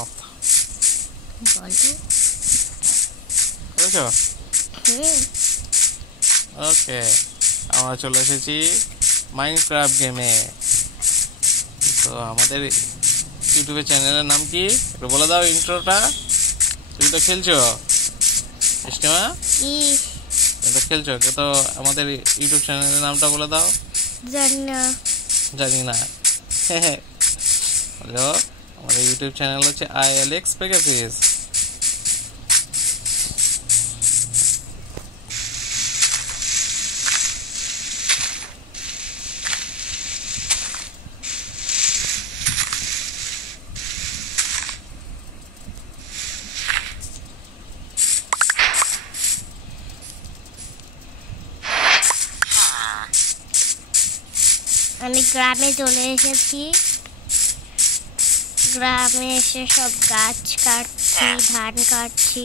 কথা বলো। বুঝছো? ওকে, আমরা চলে এসেছি মাইনক্রাফট গেমে। তো আমাদের ইউটিউবের চ্যানেলের নাম কি একটু বলে দাও, ইন্ট্রোটা। তুমি তো খেলছো ইস্টিমা, তুমি তো খেলছো, তো আমাদের ইউটিউব চ্যানেলের নামটা বলে দাও। জানি না। বলো, আমাদের ইউটিউব চ্যানেল হচ্ছে ILX পেগাসিস। আমি গ্রামে চলে এসেছি। গ্রামে এসে সব গাছ কাটছি, ধান কাটছি।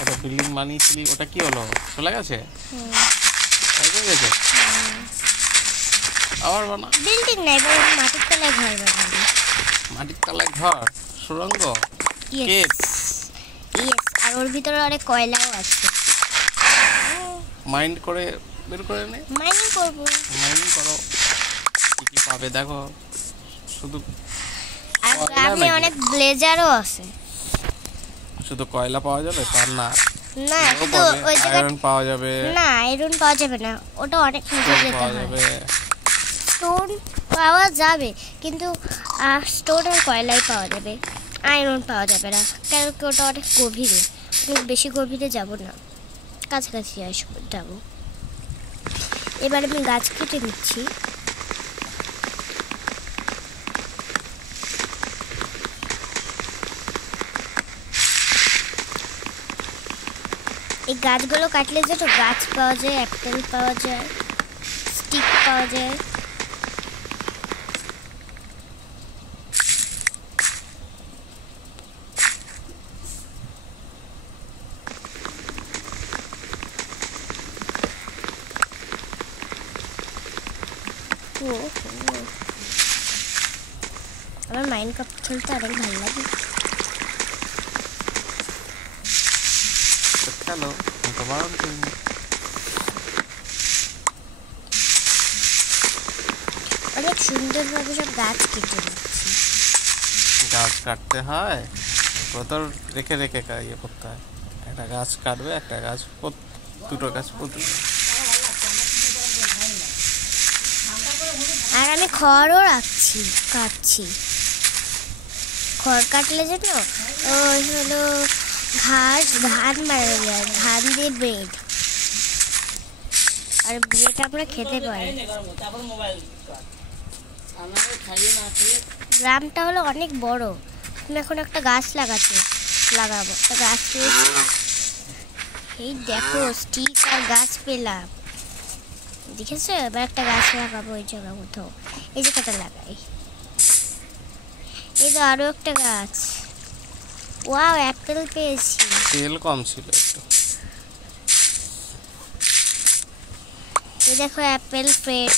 একটা বিল্ডিং বানিয়েছিলি, ওটা কি হলো? চলে গেছে? গেছে আবার বানা। বিল্ডিং নাই, মাটির তলায় ঘর বানাবি। মাটির তলায় ঘর, সুড়ঙ্গ। আর ওর ভিতরে অনেক কয়লাও আছে। মাইন্ড করে বের করে নে। মাইনিং করবো। মাইনিং করো, কি পাবে দেখো। শুধু আর গ্রামে অনেক ব্লেজারও আছে। শুধু কয়লা পাওয়া যাবে তার না, না শুধু ওই জায়গায় আয়রন পাওয়া যাবে। না, আয়রন পাওয়া যাবে না, ওটা অনেক নিচে যেতে হবে। স্টোন পাওয়া যাবে, কিন্তু স্টোন আর কয়লাই পাওয়া যাবে, আয়রন পাওয়া যাবে না, কারণ ওটা অনেক গভীরে। অনেক বেশি গভীরে যাব না, কাছাকাছি যাবো। এবার আমি গাছ কেটে নিচ্ছি। এই গাছগুলো কাটলে যেন গাছ পাওয়া যায়, অ্যাপেল পাওয়া যায়, স্টিক পাওয়া যায়। আমার মাইনক্রাফট খেলতে অনেক ভালো লাগে। খেলো, অনেক সুন্দরভাবে সব গাছ কেটে নিচ্ছি। গাছ কাটতে হয় কত রেখে রেখে ইয়ে করতে হয়। একটা গাছ কাটবে, একটা গাছ দুটো গাছ আর আমি খড়ও কাটছি। খড় কাটলে যেন ওই হলো ঘাস, ধান মারা যায়, ধান দিয়ে ব্রেড, আর ব্রেড আমরা খেতে পারি। গ্রামটা হলো অনেক বড়। আমি এখন একটা গাছ লাগাবো। একটা গাছ পেয়েছি, এই দেখো স্টিক আর গাছ পেলাম, দেখেছো? এবার একটা গাছ লাগাবো ওই জায়গা কোথাও, এই জায়গাটা লাগাই। এই তো আরো একটা গাছ। ওয়াও, অ্যাপেল পেয়েছি। তেল কম ছিল একটু। এই দেখো অ্যাপেল ফ্রেট,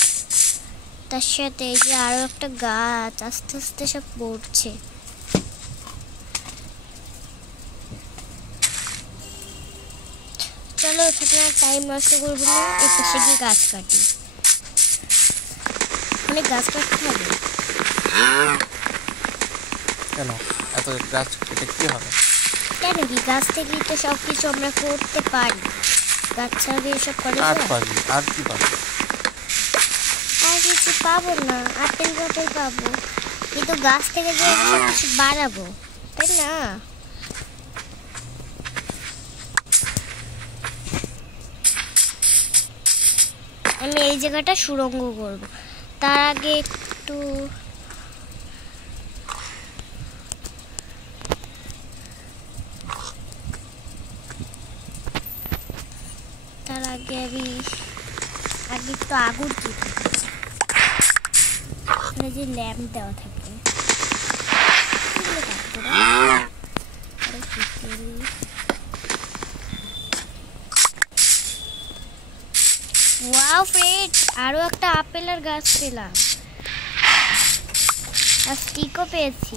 তার সাথে এই যে আরো একটা গাছ আস্তে আস্তে সব পড়ছে। চলো এখানে টাইম নষ্ট করবো না, এর পাশে গিয়ে গাছ কাটি। অনেক গাছ কাটতে হবে। কেন এত গাছ কেটে কি হবে? কেন কি, গাছ থেকেই তো সব কিছু আমরা করতে পারি। গাছ ছাড়া এসব করে আর কি পাবি? আর কিছু পাবো না, আপেল পাবো, কিন্তু গাছ থেকে যে সব কিছু বাড়াবো, তাই না? আমি এই জায়গাটা সুড়ঙ্গ করব, তার আগে আমি একটু আগুন দিই, যে ল্যাম্প দেওয়া থাকে। ওয়াও ফ্রেড, আরো একটা আপেলের গাছ পেলাম। আর স্টিকও পেয়েছি।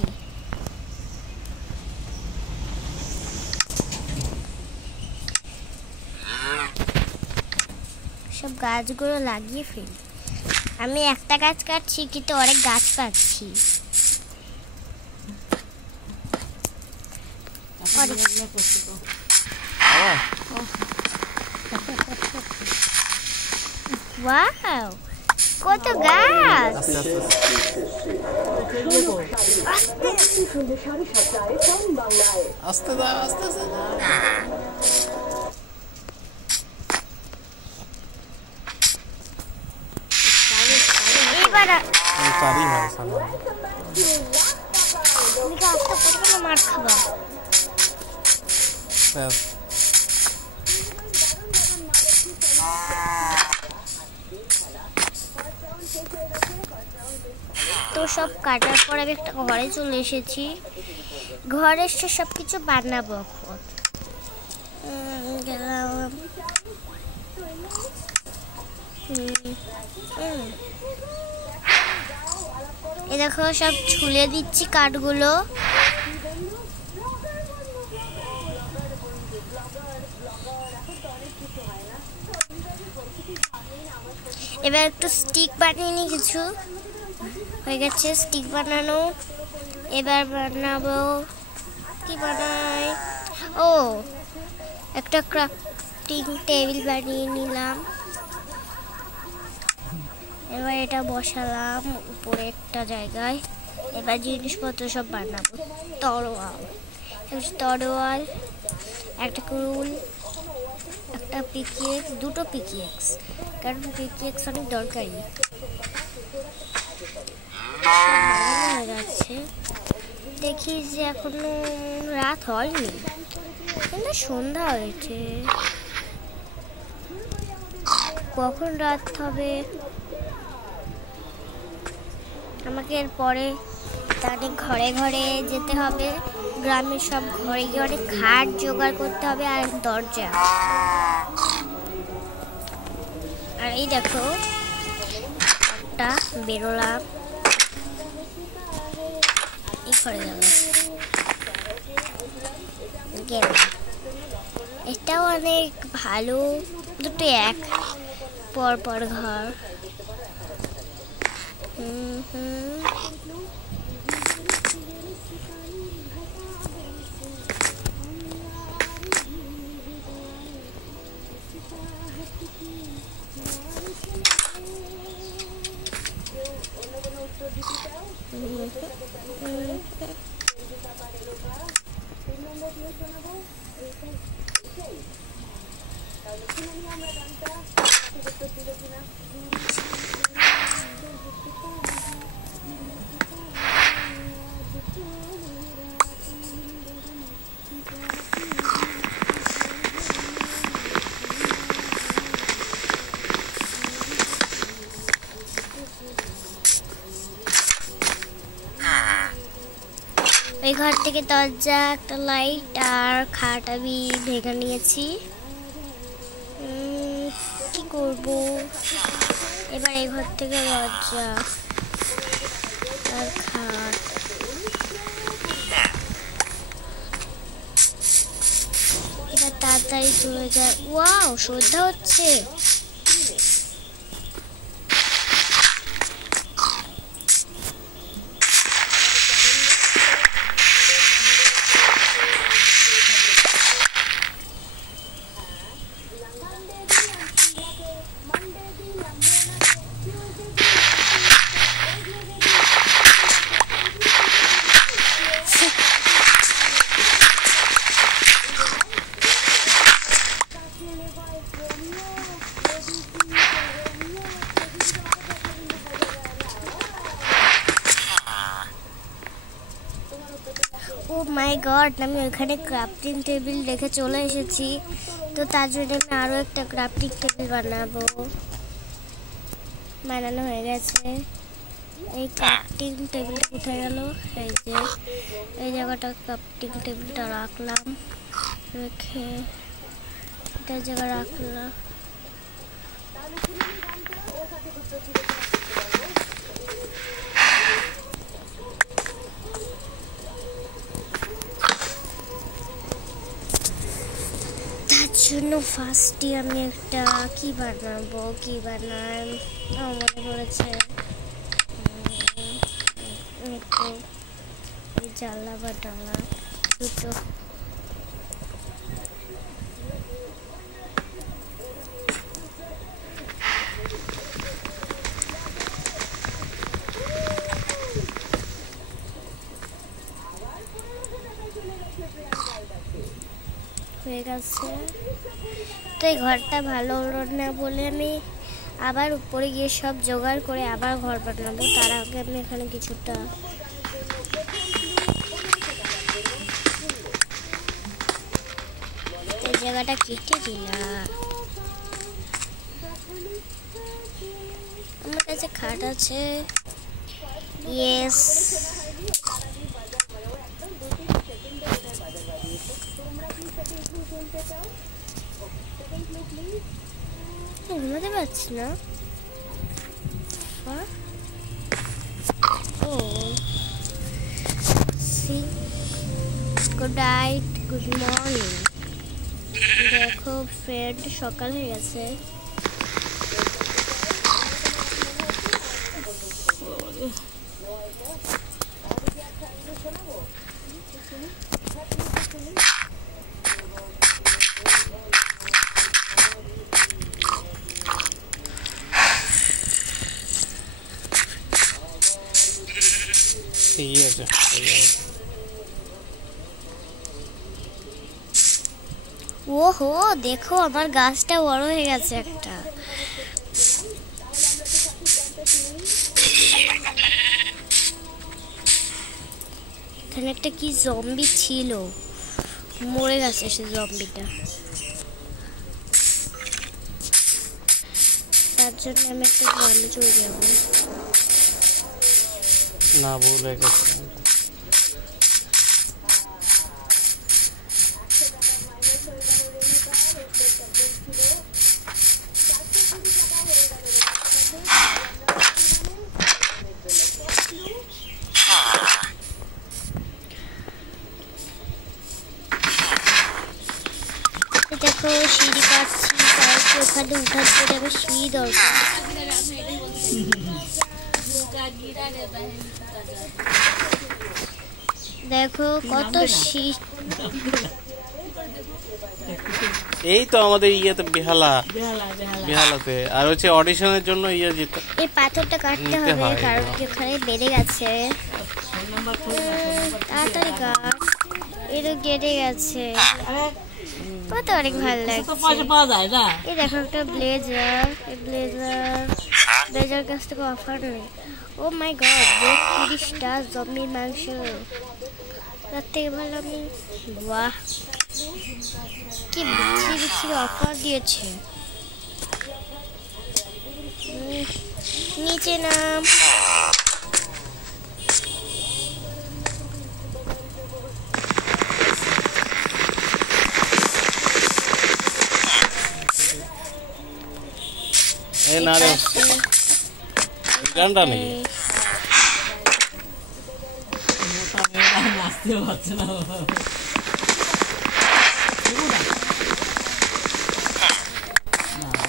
সব গাছগুলো লাগিয়ে ফেলি। আমি একটা গাছ কাটছি কিন্তু অনেক গাছ পাচ্ছি। ওয়াও, কত গাছ! আস্তে দাও, আস্তে আস্তে এবার পারি না সালা। তুমি গাছটা প্রথমে মার খাবা। তো সব কাটার পর আমি একটা ঘরে চলে এসেছি। ঘরে এসে সব কিছু বানাবো এখন। গেলাম। এ দেখো সব ছুলে দিচ্ছি কাঠগুলো। এবার একটু স্টিক বানিয়ে নিই, কিছু হয়ে গেছে স্টিক বানানো। এবার বানাবো, কি বানাই, ও একটা ক্রাফটিং টেবিল বানিয়ে নিলাম। এবার এটা বসালাম উপরে একটা জায়গায়। এবার জিনিসপত্র সব বানাবো। তরোয়াল, একটা কুড়ুল, একটা পিকেক্স, দুটো পিকেক্স, কারণ পিকেক্স অনেক দরকারি। হয়ে যাচ্ছে, দেখি যে এখনো রাত হয়নি কিন্তু সন্ধ্যা হয়েছে। কখন রাত হবে? আমাকে এরপরে তাদের ঘরে ঘরে যেতে হবে। গ্রামের সব ঘরে গিয়ে অনেক খাট জোগাড় করতে হবে আর দরজা। আর এই দেখো একটা বেরোলাম, এই ঘরে যাবো, গেলাম। এটাও অনেক ভালো, দুটো এক পর পর ঘর। ওই ঘর থেকে দরজা, একটা লাইট আর খাট আমি ভেঙে নিয়েছি। কি করব এবার? এই ঘর থেকে দরজা আর খাট। এটা তাড়াতাড়ি চলে যায়। ওয়াও, সন্ধ্যা হচ্ছে। ও মাই গড, আমি ওখানে ক্রাফটিং টেবিল রেখে চলে এসেছি। তো তার জন্য আমি আরও একটা ক্রাফটিং টেবিল বানানো হয়ে গেছে। এই ক্রাফটিং টেবিলটা কোথায় গেল? এই যে এই জায়গাটা ক্রাফটিং টেবিলটা রাখলাম, রেখে এটা জায়গা রাখলাম। জন্য ফার্স্টে আমি একটা কি বানাবো, কি বানাই মনে পড়েছে, একটু জানলা বা ডালা দুটো। হয়ে গেছে। তো এই ঘরটা ভালো হলো না বলে আমি আবার উপরে গিয়ে সব জোগাড় করে আবার ঘর বানাবো। তার আগে আমি এখানে কিছুটা এই জায়গাটা কেটে দিলাম। আমার কাছে খাট আছে, ইয়েস। ঘুমাতে পারছি না। ও গুড নাইট, গুড মর্নিং। দেখো ফ্রেন্ড, সকাল হয়ে গেছে। ঠিক আছে, ওহো দেখো আমার গাছটা বড় হয়ে গেছে একটা। এখানে একটা কি জম্বি ছিল, মরে গেছে সে জম্বিটা। তার জন্য আমি একটা গ্রামে চলে যাবো। না ভুলে গেছে। দেখো সিঁড়ি কাটছি, তারপর ওখানে উঠার পরে আমার সিঁড়ি দরকার। দেখো কত এই তো আমাদের ইয়েতে বেহালাতে আর হচ্ছে অডিশনের জন্য ইয়ে যেতে এই পাথরটা কাটতে হবে, কারণ এখানে বেড়ে গেছে। তাড়াতাড়ি কাট, এটা কেটে গেছে। কত অনেক ভালো লাগছে। এই দেখো একটা ব্লেজার, এই ব্লেজার কাছ থেকে অফার নেই। ও মাই গড, 30টা জম্বির মাংস। তার থেকে ভালো আমি, বাহ কি বিচ্ছিরি অফার দিয়েছে। নিচে নাম। না রে গানটা নাকি নাচতে পারছে না।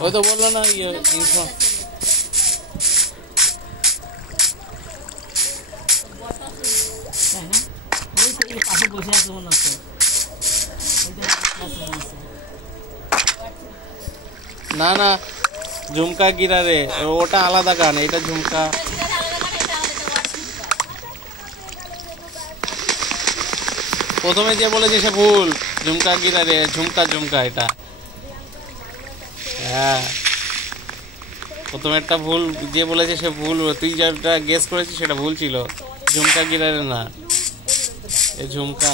ওই তো বললো না ইয়ে ইনফর্ম। পাশে বসে আছে মনে হচ্ছে। না না ঝুমকা গিরা রে, ওটা আলাদা গান, এটা ঝুমকা। প্রথমে যে বলেছে সে ভুল, ঝুমকা গিরা রে, ঝুমকা এটা। হ্যাঁ প্রথমে একটা ভুল যে বলেছে সে ভুল, তুই যেটা গেস করেছিস সেটা ভুল ছিল। ঝুমকা গিরা রে না, এ ঝুমকা।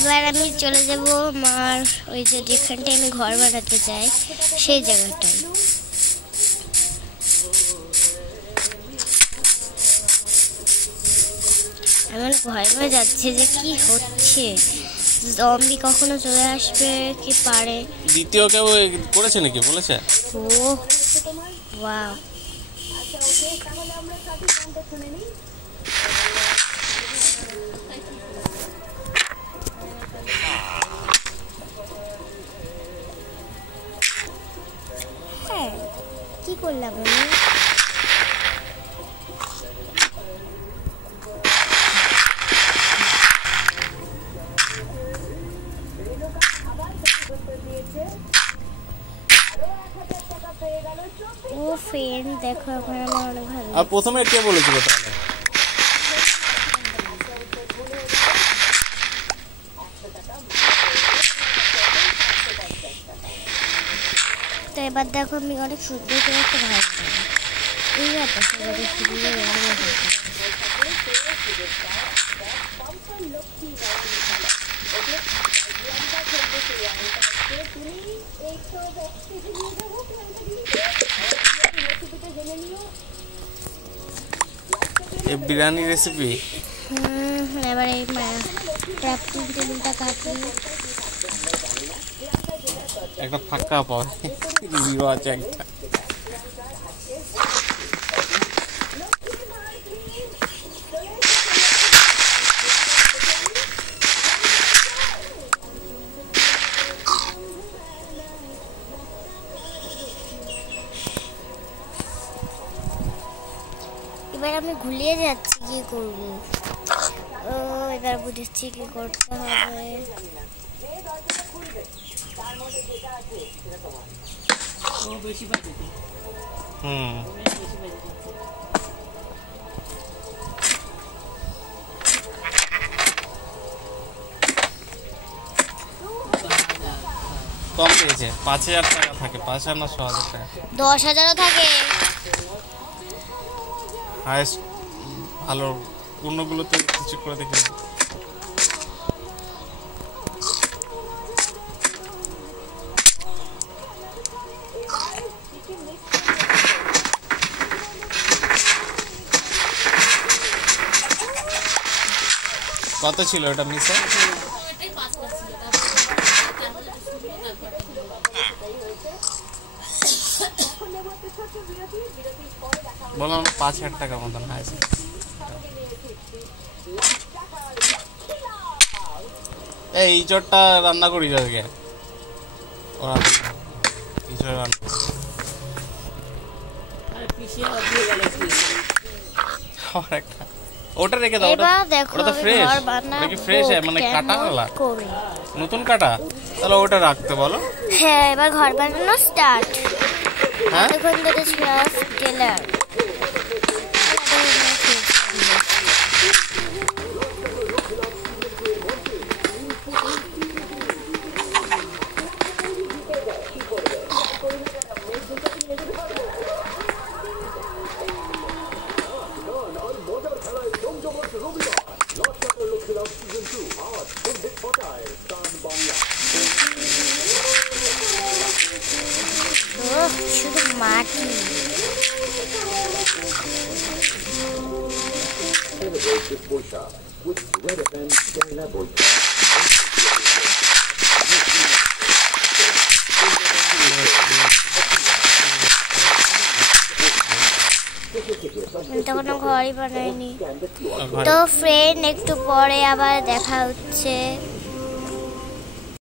এবার আমি চলে যাব আমার ওই যে যেখানটায় আমি ঘর বানাতে চাই সেই জায়গাটায়। আমার ভয় ভয় যাচ্ছে যে কি হচ্ছে, জম্বি কখনো চলে আসবে কি পারে। দ্বিতীয় কেউ করেছে নাকি বলেছে? ও ওয়াও, হ্যাঁ কি করলাম আমি? ও ফ্রেন্ড দেখো এখন আমার অনেক ভালো। আর প্রথমে কে বলেছিল তাহলে? তো এবার দেখো আমি অনেক সুন্দর করে একটা ভাই এই ব্যাপার এই বিরিয়ানি রেসিপি। এবার এই ক্রাফটিং টেবিলটা কাটি। একটা ফাঁকা পাওয়া জিরো আছে একটা। এবার আমি ঘুলিয়ে যাচ্ছি কি করবো। ও এবার বুঝেছি কি করতে হবে। কম পেয়েছে, 5,000 টাকা থাকে। 5,000 না 6,000 টাকা? 10,000ও থাকে। হায়েস্ট ভালো অন্যগুলোতে কিছু করে দেখে। কত ছিল ওটা মিশে? বললাম 5,000 টাকার মতন হয়েছে। এই ইঁচড়টা রান্না করি আজকে। ওরা ইঁচড় রান্না ওটা রেখে দাও। ওটা তো ফ্রেশ। ওটা কি ফ্রেশ মানে কাটা গলা? নতুন কাটা? তাহলে ওটা রাখতে বলো। হ্যাঁ এবার ঘর বানানো স্টার্ট। হ্যাঁ এখন যেটা ছিল স্কেলার। শুধু মাটি। তখন ঘরই বানায়নি। তো ফ্রেন্ড একটু পরে আবার দেখা হচ্ছে।